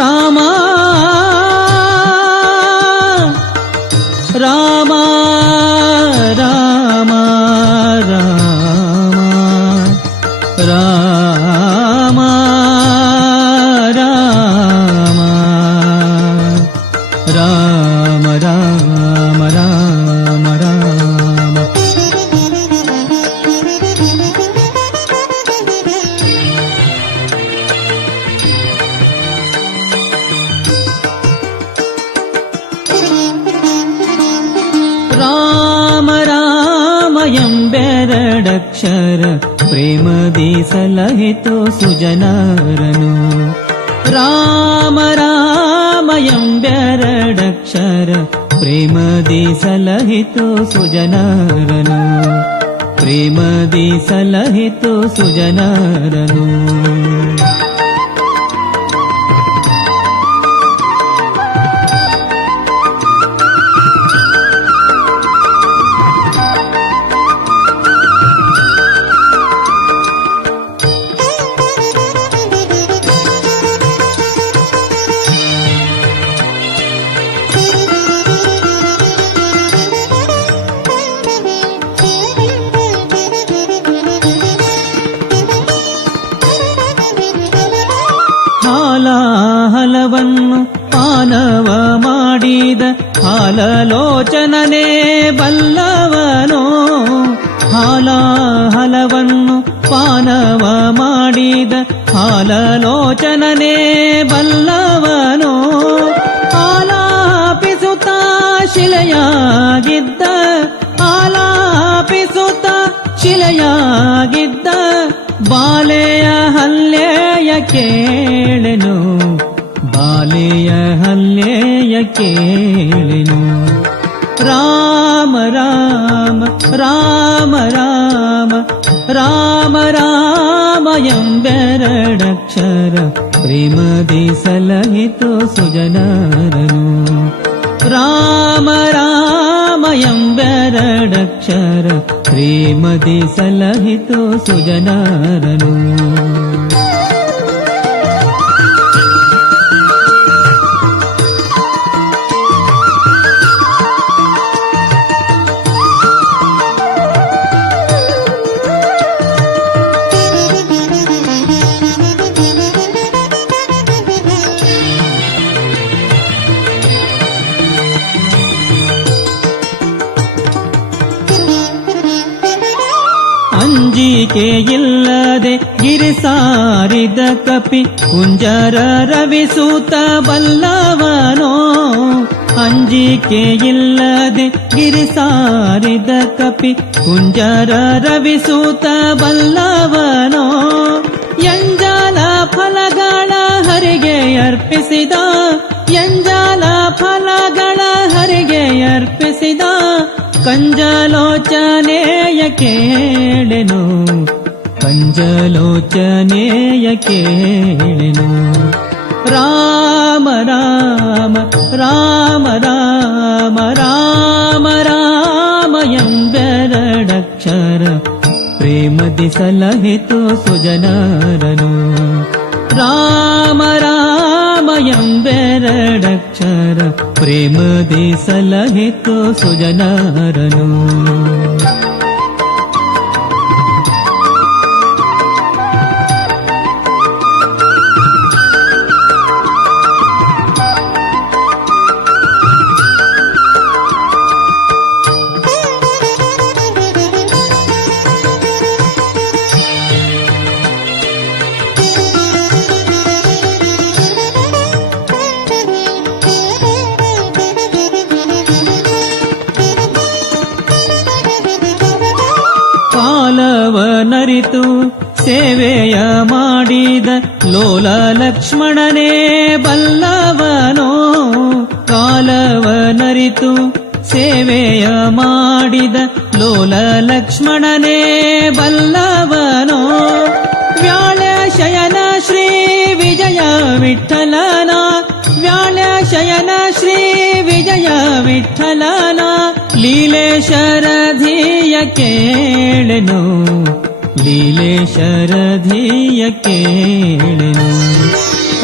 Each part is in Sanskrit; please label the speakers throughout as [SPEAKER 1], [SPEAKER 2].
[SPEAKER 1] ராமா अक्षर क्षर प्रेमदि तो सुजनारनु। राम रामयं बेरडक्षर प्रेमदि सलहितु सुजनरनु। प्रेमदि तो सुजनारनु। ಹಾಲಾಹಲವನ್ನು ಪಾನವ ಮಾಡಿದ ಹಾಲಲೋಚನನೇ ಬಲ್ಲವನೋ. ಹಾಲಾಹಲವನ್ನು ಪಾನವ ಮಾಡಿದ ಹಾಲಲೋಚನನೇ ಬಲ್ಲವನೋ. ಆಲಾಪಿಸುತ್ತ ಶಿಲೆಯಾಗಿದ್ದ ಆಲಾಪಿಸುತ್ತ ಶಿಲೆಯಾಗಿದ್ದ ಬಾಲೆಯ ಹಲ್ಲೆಯ ಕೇಳೆನು ಬಾಲೆಯ ಹಲ್ಲೆಯ ಕೇಳೆನು ರಾಮ ರಾಮ ರಾಮ ರಾಮ ರಾಮ ರಾಮ ಎಂಬೆರಡಕ್ಷರ ಪ್ರೇಮದಿ ಸಲಹಿತು ಸುಜನರನು ರಾಮ ರಾಮ ಮಾಯಂ ಬೆರಡಕ್ಷರ ಶ್ರೀಮತಿ ಸಲಹಿತು ಸುಜನಾರನು ಅಂಜಿಕೆ ಇಲ್ಲದೆ ಗಿರಿಸಾರಿದ ಕಪಿ ಕುಂಜರ ರವಿಸೂತ ಬಲ್ಲವನೋ. ಅಂಜಿಕೆಯಿಲ್ಲದೆ ಗಿರಿಸಾರಿದ ಕಪಿ ಕುಂಜರ ರವಿಸೂತ ಬಲ್ಲವನೋ. ಎಂಜಾಲ ಫಲಗಳ ಹರಿಗೆ ಅರ್ಪಿಸಿದ, ಎಂಜಾಲ ಫಲಗಳ ಹರಿಗೆ ಅರ್ಪಿಸಿದ कञ्जलोचनेयके कञ्जलोचनेयके राम राम राम राम राम रामयं विरडक्षर प्रेमदि सलहितु सुजनरनु राम रामयं वेरडक्षर प्रेमदेसलहितु सुजनरनु। ಕಾಲವನರಿತು ಸೇವೆಯ ಮಾಡಿದ ಲೋಲ ಲಕ್ಷ್ಮಣನೇ ಬಲ್ಲವನೋ ಕಾಲವನರಿತು ಸೇವೆಯ ಮಾಡಿದ ಲೋಲ ಲಕ್ಷ್ಮಣನೇ ಬಲ್ಲವನೋ ವ್ಯಾಳ ಶಯನ ಶ್ರೀ ವಿಜಯ ವಿಠಲನ ವ್ಯಾಳ ಶಯನ ಶ್ರೀ ವಿಜಯ ವಿಠಲನ ಲೀಲೇಶರಧಿಯ ಕೇಳೆನು. लीलेशरधिय के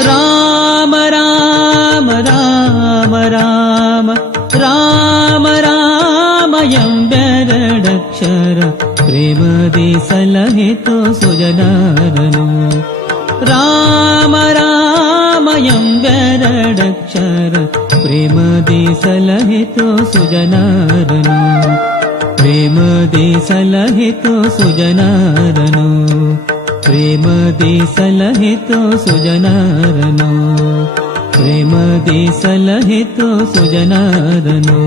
[SPEAKER 1] राम राम राम राम राम रामयं व्यरडक्षर वेरडक्षर प्रेमदिसलितु सुजनो राम रामयं व्यरडक्षर वेरडक्षर प्रेमदेसलितु सुजन प्रेमदे सलहितो सुजनारनो प्रेमदे सलहितो सुजनारनो प्रेमदे सलहितो सुजनारनो